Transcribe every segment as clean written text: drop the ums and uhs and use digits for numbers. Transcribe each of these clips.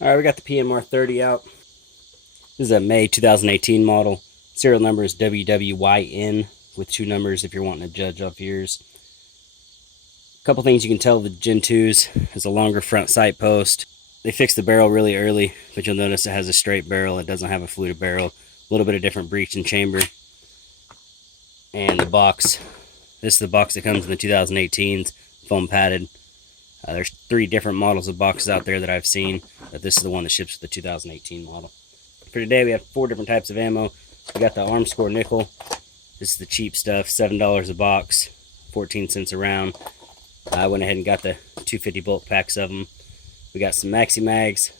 All right, we got the PMR 30 out. This is a May 2018 model. Serial number is WWYN with 2 numbers if you're wanting to judge off years. A couple things you can tell the Gen 2s is a longer front sight post. They fixed the barrel really early, but you'll notice it has a straight barrel. It doesn't have a fluted barrel. A little bit of different breech and chamber. And the box. This is the box that comes in the 2018s, foam padded. There's 3 different models of boxes out there that I've seen, but this is the one that ships with the 2018 model. For today, we have 4 different types of ammo. We got the Armscore nickel. This is the cheap stuff, $7 a box, 14 cents a round. I went ahead and got the 250 bulk packs of them. We got some maxi mags.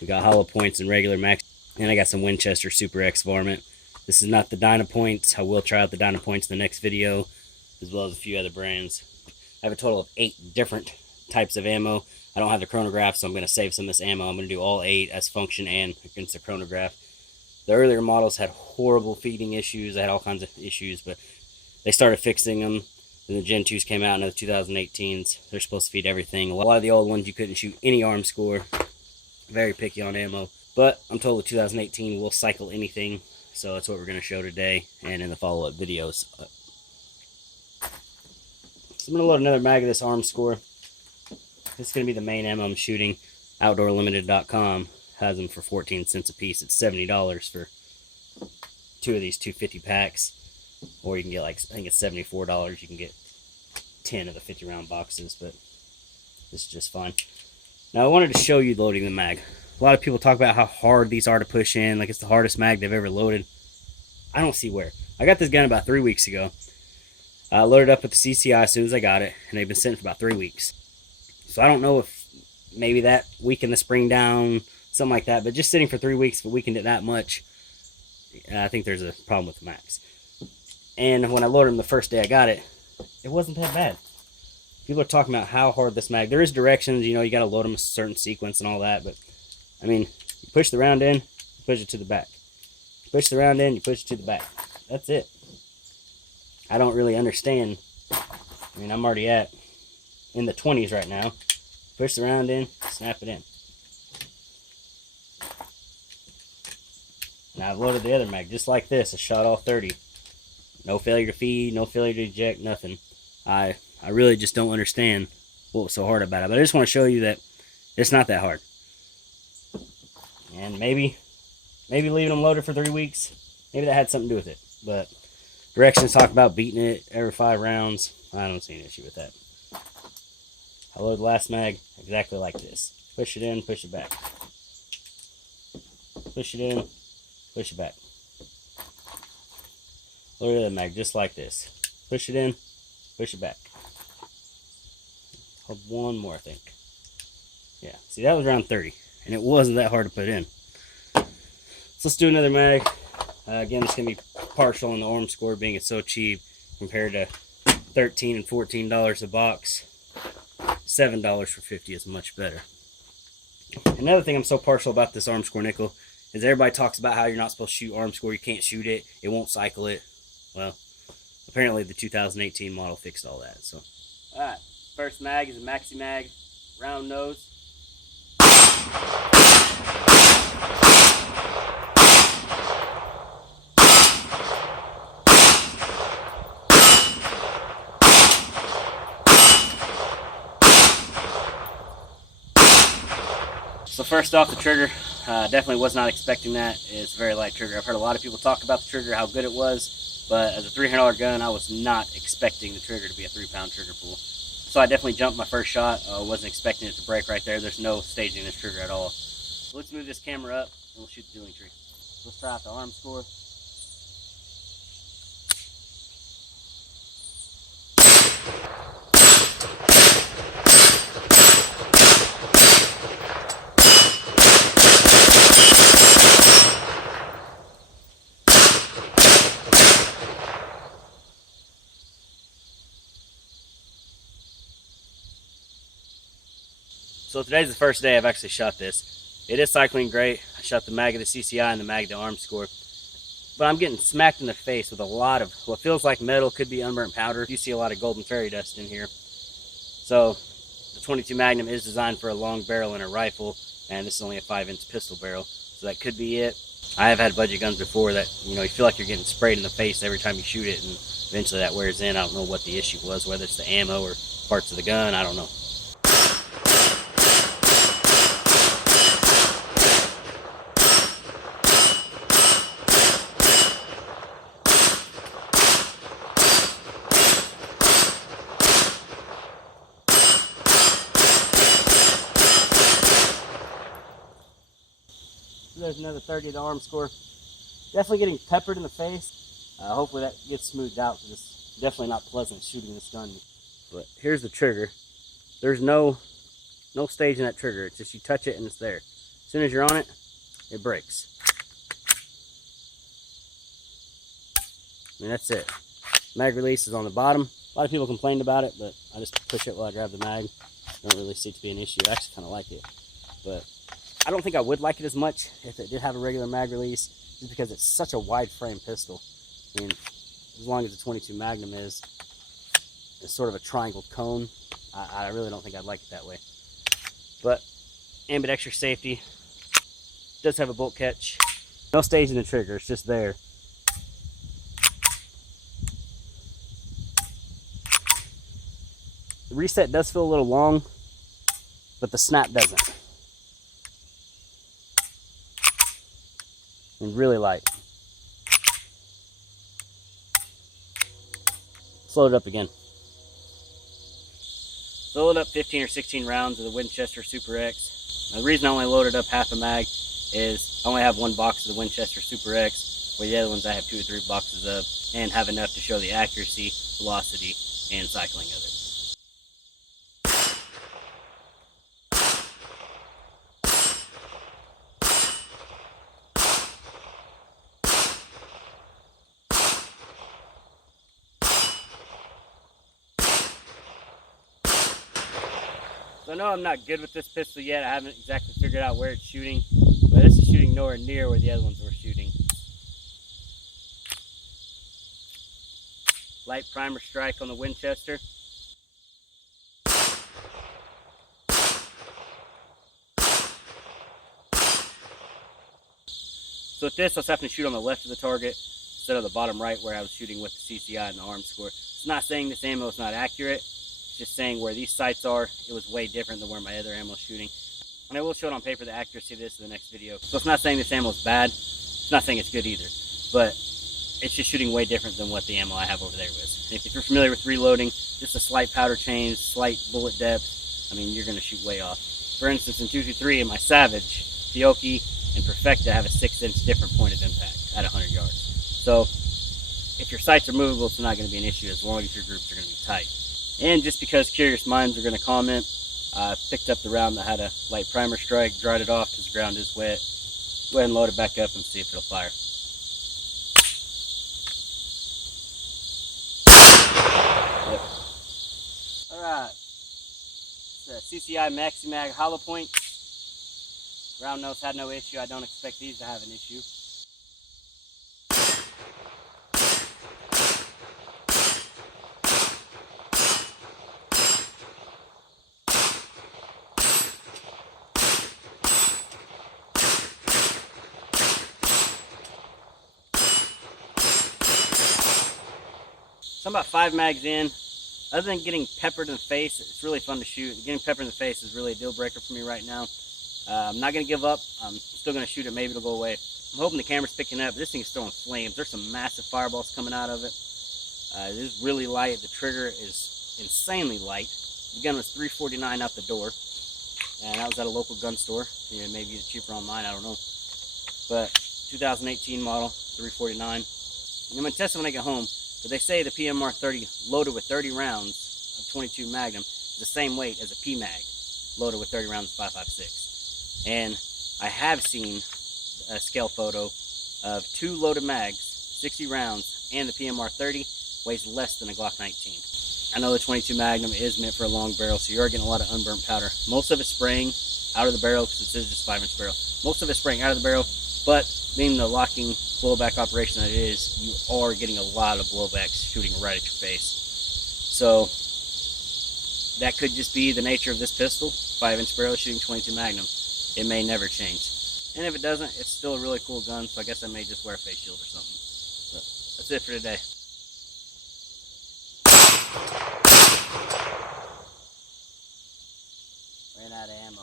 We got hollow points and regular max. And I got some Winchester Super X varmint. This is not the Dynapoints. I will try out the Dynapoints in the next video, as well as a few other brands. I have a total of 8 different types of ammo. I don't have the chronograph, so I'm going to save some of this ammo. I'm going to do all 8 as function and against the chronograph. The earlier models had horrible feeding issues. They had all kinds of issues, but they started fixing them. Then the Gen 2s came out in the 2018s. They're supposed to feed everything. A lot of the old ones, you couldn't shoot any Armscore. Very picky on ammo. But I'm told the 2018 will cycle anything. So that's what we're going to show today and in the follow-up videos. So I'm going to load another mag of this Armscore. This is going to be the main ammo I'm shooting. OutdoorLimited.com has them for 14 cents a piece. It's $70 for 2 of these 250 packs. Or you can get, like, I think it's $74. You can get 10 of the 50 round boxes, but this is just fun. Now I wanted to show you loading the mag. A lot of people talk about how hard these are to push in, like it's the hardest mag they've ever loaded. I don't see where. I got this gun about 3 weeks ago. I loaded up with the CCI as soon as I got it, and they've been sitting for about 3 weeks. So I don't know if maybe that weakened the spring down, something like that, but just sitting for 3 weeks, if it weakened it that much, I think there's a problem with the mags. And when I loaded them the first day I got it, it wasn't that bad. People are talking about how hard this mag. There is directions, you know, you got to load them a certain sequence and all that, but I mean, you push the round in, you push it to the back. You push the round in, you push it to the back. That's it. I don't really understand. I mean, I'm already in the 20s right now. Push the round in, snap it in. Now I've loaded the other mag just like this, a shot all 30. No failure to feed, no failure to eject, nothing. I really just don't understand what was so hard about it. But I just want to show you that it's not that hard. And maybe leaving them loaded for 3 weeks, maybe that had something to do with it. But directions talk about beating it every 5 rounds. I don't see an issue with that. I load the last mag exactly like this. Push it in, push it back. Push it in, push it back. Load the other mag just like this. Push it in, push it back. Hold one more, I think. Yeah, see, that was around 30, and it wasn't that hard to put in. So let's do another mag. Again, it's going to be partial on the Armscore being it's so cheap compared to $13 and $14 a box. $7 for 50 is much better. Another thing I'm so partial about this Armscore nickel is everybody talks about how you're not supposed to shoot Armscore. You can't shoot it. It won't cycle it. Well, apparently the 2018 model fixed all that. So, all right. First mag is a maxi mag, round nose. So first off, the trigger, definitely was not expecting that. It's a very light trigger. I've heard a lot of people talk about the trigger, how good it was, but as a $300 gun, I was not expecting the trigger to be a 3-pound trigger pull. So I definitely jumped my first shot. Wasn't expecting it to break right there. There's no staging this trigger at all. So let's move this camera up and we'll shoot the dueling tree. Let's try out the Armscore. So today's the first day I've actually shot this. It is cycling great. I shot the mag of the CCI and the mag of the Armscore. But I'm getting smacked in the face with a lot of what feels like metal, could be unburnt powder. You see a lot of golden fairy dust in here. So the 22 Magnum is designed for a long barrel and a rifle. and this is only a 5-inch pistol barrel, so that could be it. I have had budget guns before that, you know, you feel like you're getting sprayed in the face every time you shoot it, and eventually that wears in. I don't know what the issue was, whether it's the ammo or parts of the gun, I don't know. There's another 30 at the arm score. Definitely getting peppered in the face. Hopefully that gets smoothed out, because it's definitely not pleasant shooting this gun. But here's the trigger. There's no stage in that trigger. It's just you touch it and it's there. As soon as you're on it, it breaks. I mean, that's it. Mag release is on the bottom. A lot of people complained about it, but I just push it while I grab the mag. I don't really see it to be an issue. I actually kind of like it. But I don't think I would like it as much if it did have a regular mag release, just because it's such a wide frame pistol. I mean, as long as the 22 Magnum is sort of a triangle cone, I really don't think I'd like it that way. But ambidextrous safety, does have a bolt catch. No stage in the trigger, it's just there. The reset does feel a little long, but the snap doesn't. And really light. Let's load it up again. Load up 15 or 16 rounds of the Winchester Super X. Now, the reason I only loaded up half a mag is I only have one box of the Winchester Super X, where the other ones I have 2 or 3 boxes of, and have enough to show the accuracy, velocity, and cycling of it. So I know I'm not good with this pistol yet. I haven't exactly figured out where it's shooting, but this is shooting nowhere near where the other ones were shooting. Light primer strike on the Winchester. So with this, I was having to shoot on the left of the target instead of the bottom right where I was shooting with the CCI and the arm score. It's not saying this ammo is not accurate. Just saying where these sights are, it was way different than where my other ammo is shooting. And I will show it on paper, the accuracy of this in the next video. So it's not saying this ammo is bad. It's not saying it's good either. But it's just shooting way different than what the ammo I have over there was. And if you're familiar with reloading, just a slight powder change, slight bullet depth, I mean, you're going to shoot way off. For instance, in 223 in my Savage, Fiocchi and Perfecta have a 6-inch different point of impact at 100 yards. So if your sights are movable, it's not going to be an issue as long as your groups are going to be tight. And just because curious minds are going to comment, I picked up the round that had a light primer strike, dried it off because the ground is wet. Go ahead and load it back up and see if it'll fire. Yep. Alright. It's a CCI Maximag hollow point. Round nose had no issue. I don't expect these to have an issue. So I'm about 5 mags in. Other than getting peppered in the face, it's really fun to shoot. Getting peppered in the face is really a deal breaker for me right now. I'm not going to give up. I'm still going to shoot it. Maybe it'll go away. I'm hoping the camera's picking up. This thing's throwing flames. There's some massive fireballs coming out of it. It is really light. The trigger is insanely light. The gun was $349 out the door. And that was at a local gun store. You know, maybe it's cheaper online. I don't know. But 2018 model, $349. I'm going to test it when I get home. But they say the PMR 30 loaded with 30 rounds of 22 Magnum is the same weight as a PMag loaded with 30 rounds of 5.56. And I have seen a scale photo of 2 loaded mags, 60 rounds, and the PMR 30 weighs less than a Glock 19. I know the 22 Magnum is meant for a long barrel, so you are getting a lot of unburnt powder. Most of it's spraying out of the barrel because this is just a 5-inch barrel. Most of it's spraying out of the barrel, but being the locking blowback operation that it is, you are getting a lot of blowbacks shooting right at your face. So that could just be the nature of this pistol, 5-inch barrel shooting 22 Magnum. it may never change. And if it doesn't, it's still a really cool gun, so I guess I may just wear a face shield or something. But that's it for today. Ran out of ammo.